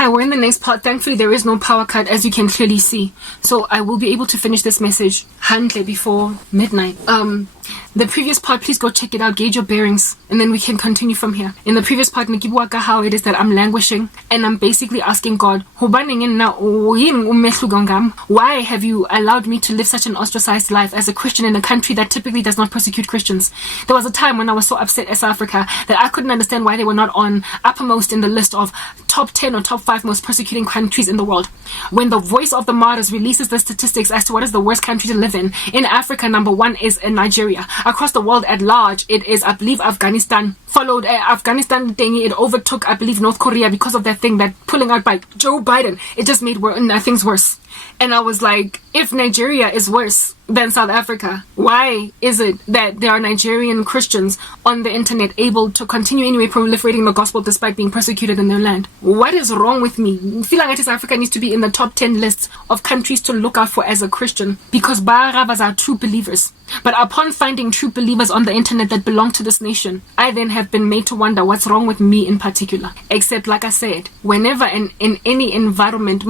Hi, we're in the next part. Thankfully, there is no power cut, as you can clearly see. So I will be able to finish this message handle before midnight. The previous part, please go check it out, gauge your bearings, and then we can continue from here. In the previous part, Nikibuaka, how it is that I'm languishing, and I'm basically asking God, why have you allowed me to live such an ostracized life as a Christian in a country that typically does not persecute Christians? There was a time when I was so upset at South Africa that I couldn't understand why they were not on uppermost in the list of top 10 or top 5 most persecuting countries in the world. When the Voice of the Martyrs releases the statistics as to what is the worst country to live in Africa, number 1 is in Nigeria. Across the world at large, it is, I believe, Afghanistan. Followed Afghanistan, it overtook, I believe, North Korea because of that thing that pulling out by Joe Biden. It just made things worse. And I was like, if Nigeria is worse than South Africa, why is it that there are Nigerian Christians on the internet able to continue anyway proliferating the gospel despite being persecuted in their land? What is wrong with me? I feel like South Africa needs to be in the top 10 lists of countries to look out for as a Christian, because Baravas are true believers. But upon finding true believers on the internet that belong to this nation, I then have been made to wonder what's wrong with me in particular. Except, like I said, whenever in any environment,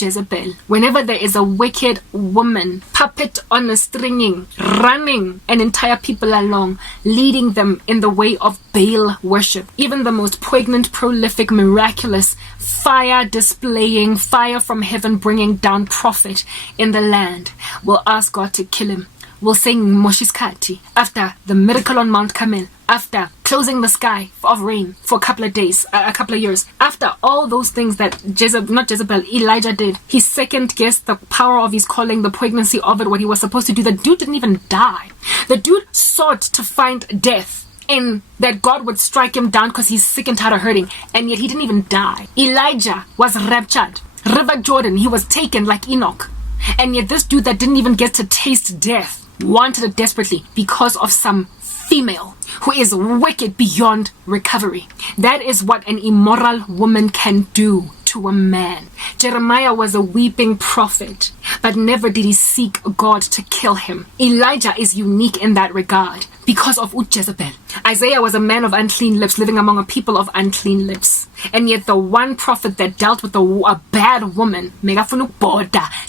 Jezebel, whenever there is a wicked woman, puppet on a stringing, running an entire people along, leading them in the way of Baal worship, even the most poignant, prolific, miraculous, fire displaying, fire from heaven bringing down prophet in the land, will ask God to kill him. We'll sing Moshe's Kati after the miracle on Mount Carmel, after closing the sky of rain for a couple of days, a couple of years, after all those things that Elijah did. He second guessed the power of his calling, the poignancy of it, what he was supposed to do. The dude didn't even die. The dude sought to find death in that God would strike him down because he's sick and tired of hurting, and yet he didn't even die. Elijah was raptured. River Jordan, he was taken like Enoch. And yet this dude that didn't even get to taste death wanted it desperately because of some female who is wicked beyond recovery. That is what an immoral woman can do to a man. Jeremiah was a weeping prophet, but never did he seek God to kill him. Elijah is unique in that regard because of Jezebel. Isaiah was a man of unclean lips living among a people of unclean lips. And yet the one prophet that dealt with a bad woman,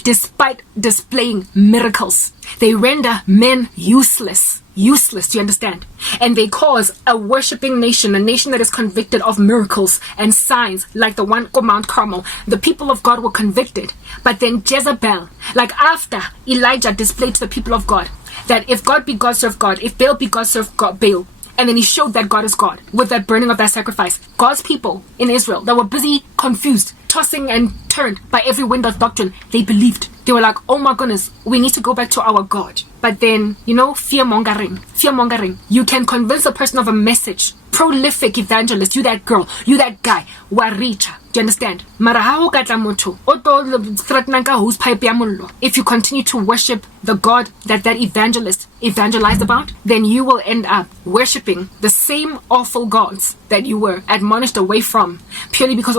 despite displaying miracles, they render men useless. Useless, do you understand? And they cause a worshipping nation, a nation that is convicted of miracles and signs like the one on Mount Carmel. The people of God were convicted. But then Jezebel, like after Elijah displayed to the people of God that if God be God, serve God. If Baal be God, serve God, Baal. And then he showed that God is God with that burning of that sacrifice. God's people in Israel that were busy, confused, tossing and turned by every wind of doctrine, they believed. They were like, oh my goodness, we need to go back to our God. But then, fear-mongering. You can convince a person of a message. Prolific evangelist, you that girl, you that guy, waricha. Do you understand? If you continue to worship the God that evangelist evangelized about, then you will end up worshiping the same awful gods that you were admonished away from, purely because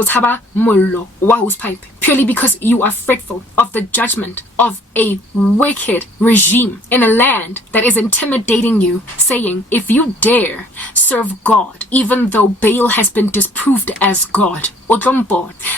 purely because you are fretful of the judgment of a wicked regime in a land that is intimidating you, saying, if you dare serve God, even though Baal has been disproved as God.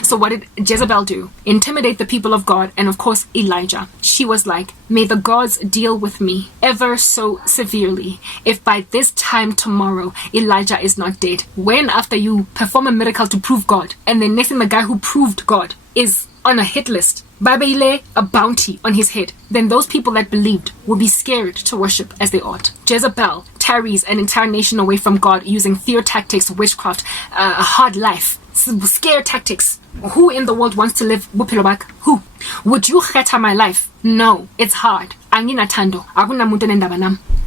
So what did Jezebel do? Intimidate the people of God, and of course Elijah. She was like, may the gods deal with me ever so severely if by this time tomorrow Elijah is not dead. When after you perform a miracle to prove God, and then next thing the guy who proved God is on a hit list, Babele, a bounty on his head, then those people that believed will be scared to worship as they ought. Jezebel tarries an entire nation away from God using fear tactics, witchcraft, a hard life, scare tactics. Who in the world wants to live bophelo baka? Who? Would you heta my life? No, it's hard.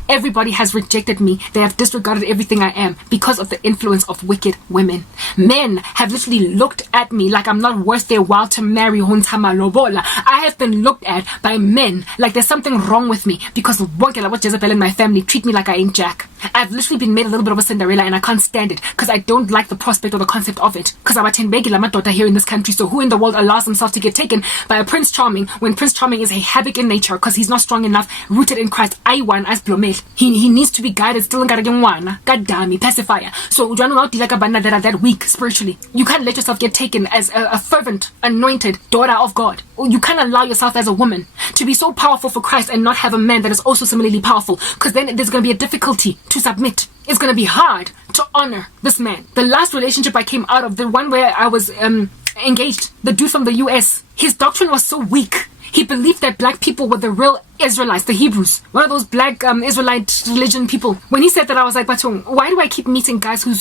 Everybody has rejected me. They have disregarded everything I am because of the influence of wicked women. Men have literally looked at me like I'm not worth their while to marry. I have been looked at by men like there's something wrong with me because Jezebel and my family treat me like I ain't Jack. I've literally been made a little bit of a Cinderella, and I can't stand it because I don't like the prospect or the concept of it. Because I'm a tenbegi lama daughter here in this country, so who in the world allows themselves to get taken by a Prince Charming when Prince Charming is a havoc in nature because he's not strong enough, rooted in Christ? I want as Blomel. He needs to be guided still in God damn me, pacifier. So you don't like a banda that are that weak spiritually. You can't let yourself get taken as a fervent, anointed daughter of God. You can't allow yourself as a woman to be so powerful for Christ and not have a man that is also similarly powerful, because then there's going to be a difficulty to submit. It's going to be hard to honor this man. The last relationship I came out of, the one where I was engaged, the dude from the US, his doctrine was so weak. He believed that black people were the real Israelites, the Hebrews, one of those black Israelite religion people. When he said that, I was like, Batung, why do I keep meeting guys who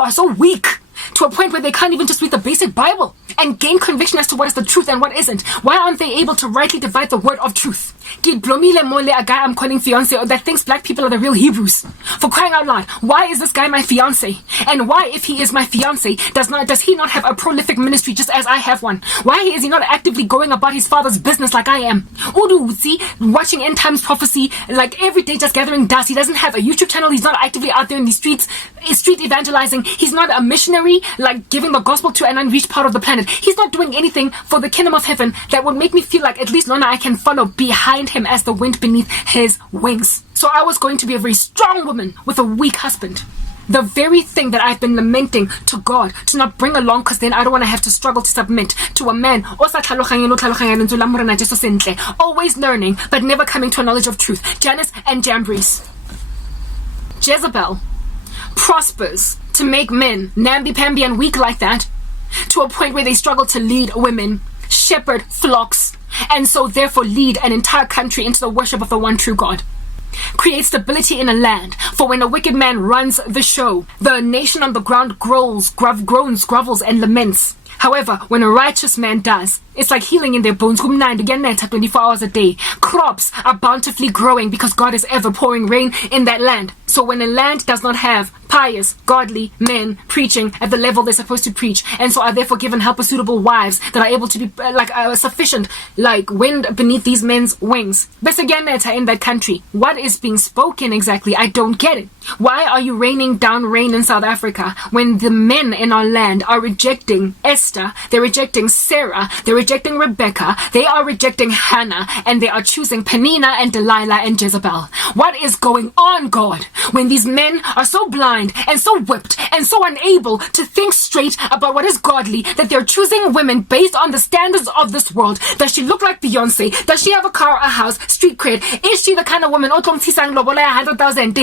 are so weak to a point where they can't even just read the basic Bible and gain conviction as to what is the truth and what isn't? Why aren't they able to rightly divide the word of truth? A guy I'm calling fiance that thinks black people are the real Hebrews. For crying out loud, why is this guy my fiance? And why, if he is my fiance, does he not have a prolific ministry just as I have one? Why is he not actively going about his father's business like I am? Watching end times prophecy like every day, just gathering dust. He doesn't have a YouTube channel. He's not actively out there in the streets, street evangelizing. He's not a missionary, like giving the gospel to an unreached part of the planet. He's not doing anything for the kingdom of heaven that would make me feel like at least Lorna, I can follow behind him as the wind beneath his wings. So I was going to be a very strong woman with a weak husband. The very thing that I've been lamenting to God to not bring along, because then I don't want to have to struggle to submit to a man. Always learning, but never coming to a knowledge of truth. Janice and Jambres. Jezebel prospers to make men namby-pamby and weak like that, to a point where they struggle to lead women, shepherd flocks, and so therefore lead an entire country into the worship of the one true God. Create stability in a land, for when a wicked man runs the show, the nation on the ground groans, grovels, and laments. However, when a righteous man does, it's like healing in their bones. 24 hours a day. Crops are bountifully growing because God is ever pouring rain in that land. So when a land does not have pious, godly men preaching at the level they're supposed to preach, and so are therefore given helper suitable wives that are able to be sufficient, like wind beneath these men's wings. Beseganeta in that country. What is being spoken exactly? I don't get it. Why are you raining down rain in South Africa when the men in our land are rejecting Esther, they're rejecting Sarah, they're rejecting Rebecca, they are rejecting Hannah, and they are choosing Penina and Delilah and Jezebel? What is going on, God? When these men are so blind and so whipped and so unable to think straight about what is godly, that they're choosing women based on the standards of this world. Does she look like Beyonce? Does she have a car, a house, street cred? Is she the kind of woman 100,000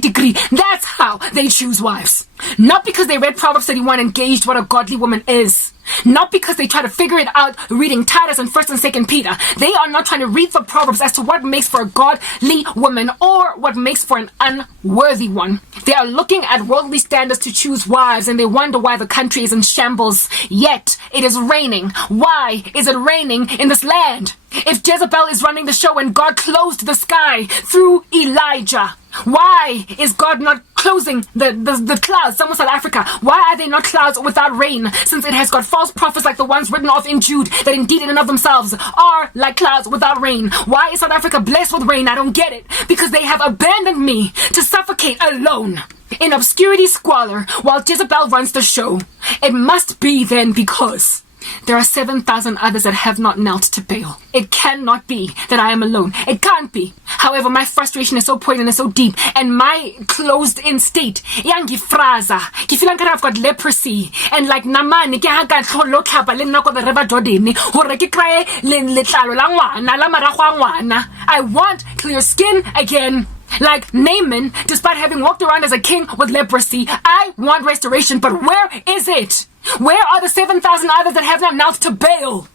degree? That's how they choose wives. Not because they read Proverbs 31 and gauged what a godly woman is. Not because they try to figure it out reading Titus and 1st and 2nd Peter. They are not trying to read the Proverbs as to what makes for a godly woman or what makes for an unworthy one. They are looking at worldly standards to choose wives, and they wonder why the country is in shambles. Yet it is raining. Why is it raining in this land? If Jezebel is running the show and God closed the sky through Elijah, why is God not closing the clouds? Some of South Africa, why are they not clouds without rain? Since it has got false prophets like the ones written off in Jude that indeed in and of themselves are like clouds without rain. Why is South Africa blessed with rain? I don't get it. Because they have abandoned me to suffocate alone in obscurity, squalor, while Jezebel runs the show. It must be then because there are 7,000 others that have not knelt to Baal. It cannot be that I am alone. It can't be. However, my frustration is so poignant and so deep, and my closed-in state, fraza, ke feel like I've got leprosy, and like namane ke ha ka tlholo tlhapa le nna ko the river Jordan hore ke krae le letlalo la ngwana la marago a ngwana. I want clear skin again. Like Naaman, despite having walked around as a king with leprosy, I want restoration, but where is it? Where are the 7,000 others that have not knelt to Baal?